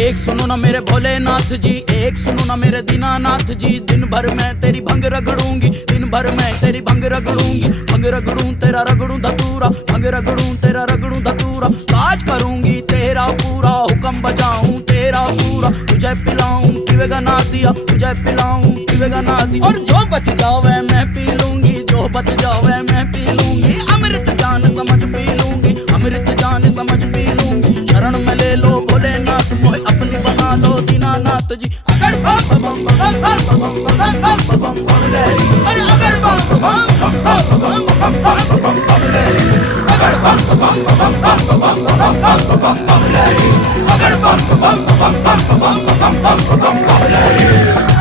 एक सुनो ना मेरे भोलेनाथ जी, एक सुनो ना मेरे दीनानाथ जी। दिन भर मैं तेरी भंग रगड़ूंगी, दिन भर मैं तेरी भंग रगड़ूंगी। भंग रगड़ूं तेरा रगड़ूं धतूरा, भंग रगड़ूं तेरा रगड़ूं धतूरा। काज करूंगी तेरा पूरा, हुक्म बजाऊं तेरा पूरा। तुझे पिलाऊं पीवेगा ना दिया, तुझे पिलाऊं पीवेगा ना दिया। और जो बच जावे मैं पी लूंगी, जो बच जावे मैं पी लूंगी। अमृत जान समझ पी लूंगी, अमृत जान समझ पी लूंगी। शरण में ले लो भोलेनाथ, मोए अपनी बना लो दीनानाथ जी। अगर बम बम बम बम बम बम बम भोलेरी, अरे अगर बम बम बम बम बम बम भोलेरी, अगर बम बम बम बम बम बम भोलेरी, अगर बम बम बम बम बम भोलेरी।